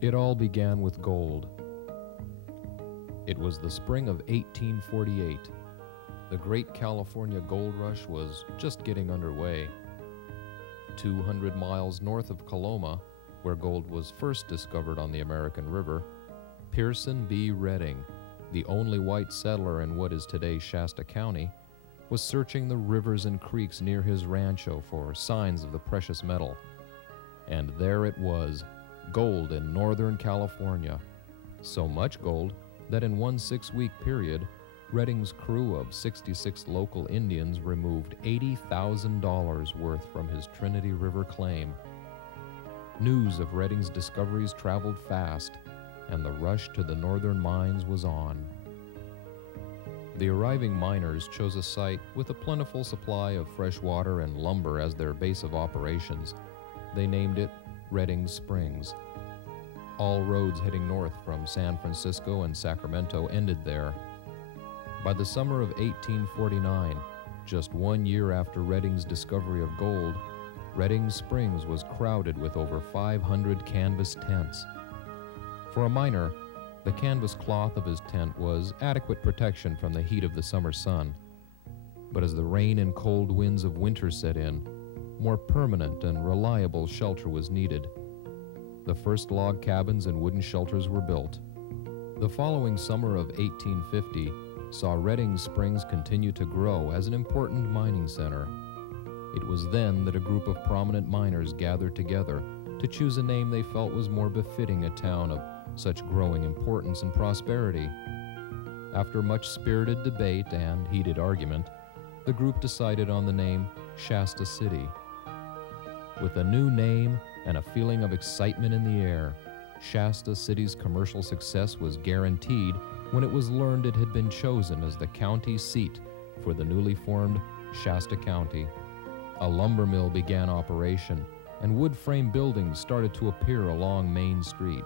It all began with gold. It was the spring of 1848. The Great California Gold Rush was just getting underway. 200 miles north of Coloma, where gold was first discovered on the American River, Pearson B. Redding, the only white settler in what is today Shasta County, was searching the rivers and creeks near his rancho for signs of the precious metal. And there it was, gold in Northern California. So much gold that in one 6-week period, Redding's crew of 66 local Indians removed $80,000 worth from his Trinity River claim. News of Redding's discoveries traveled fast, and the rush to the northern mines was on. The arriving miners chose a site with a plentiful supply of fresh water and lumber as their base of operations. They named it Redding Springs. All roads heading north from San Francisco and Sacramento ended there. By the summer of 1849, just 1 year after Redding's discovery of gold, Redding Springs was crowded with over 500 canvas tents. For a miner, the canvas cloth of his tent was adequate protection from the heat of the summer sun. But as the rain and cold winds of winter set in, more permanent and reliable shelter was needed. The first log cabins and wooden shelters were built. The following summer of 1850 saw Redding Springs continue to grow as an important mining center. It was then that a group of prominent miners gathered together to choose a name they felt was more befitting a town of such growing importance and prosperity. After much spirited debate and heated argument, the group decided on the name Shasta City. With a new name and a feeling of excitement in the air, Shasta City's commercial success was guaranteed when it was learned it had been chosen as the county seat for the newly formed Shasta County. A lumber mill began operation, and wood frame buildings started to appear along Main Street.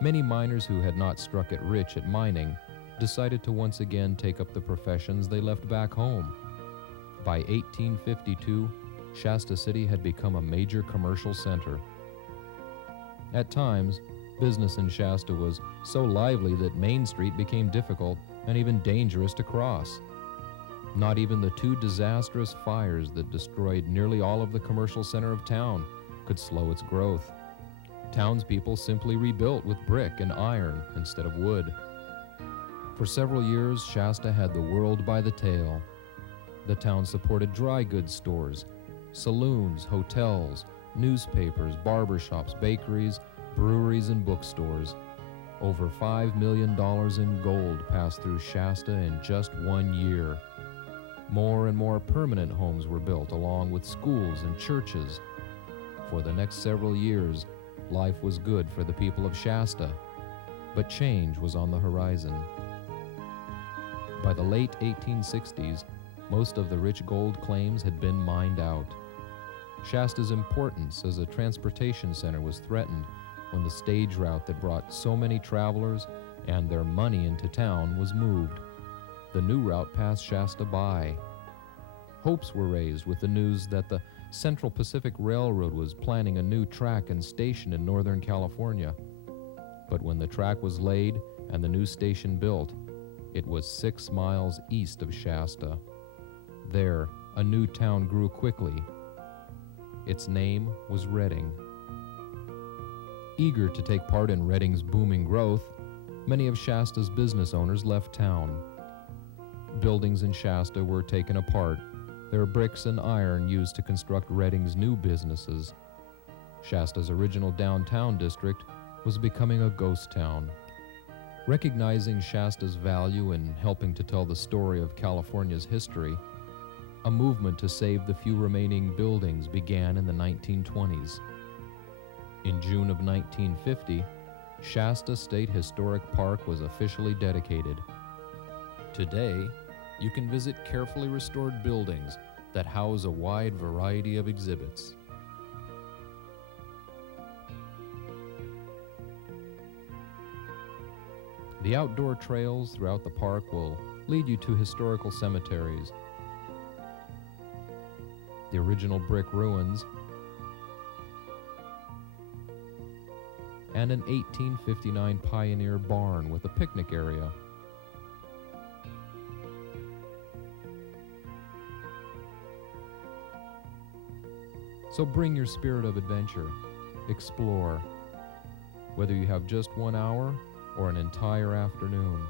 Many miners who had not struck it rich at mining decided to once again take up the professions they left back home. By 1852, Shasta City had become a major commercial center. At times, business in Shasta was so lively that Main Street became difficult and even dangerous to cross. Not even the 2 disastrous fires that destroyed nearly all of the commercial center of town could slow its growth. Townspeople simply rebuilt with brick and iron instead of wood. For several years, Shasta had the world by the tail. The town supported dry goods stores, saloons, hotels, newspapers, barbershops, bakeries, breweries, and bookstores. Over $5 million in gold passed through Shasta in just 1 year. More and more permanent homes were built along with schools and churches. For the next several years, life was good for the people of Shasta, but change was on the horizon. By the late 1860s, most of the rich gold claims had been mined out. Shasta's importance as a transportation center was threatened when the stage route that brought so many travelers and their money into town was moved. The new route passed Shasta by. Hopes were raised with the news that the Central Pacific Railroad was planning a new track and station in Northern California. But when the track was laid and the new station built, it was 6 miles east of Shasta. There, a new town grew quickly. Its name was Redding. Eager to take part in Redding's booming growth, many of Shasta's business owners left town. Buildings in Shasta were taken apart, their bricks and iron used to construct Redding's new businesses. Shasta's original downtown district was becoming a ghost town. Recognizing Shasta's value in helping to tell the story of California's history, a movement to save the few remaining buildings began in the 1920s. In June of 1950, Shasta State Historic Park was officially dedicated. Today, you can visit carefully restored buildings that house a wide variety of exhibits. The outdoor trails throughout the park will lead you to historical cemeteries, the original brick ruins, and an 1859 Pioneer barn with a picnic area. So bring your spirit of adventure, explore, whether you have just 1 hour or an entire afternoon.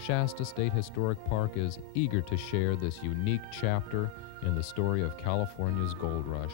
Shasta State Historic Park is eager to share this unique chapter in the story of California's gold rush.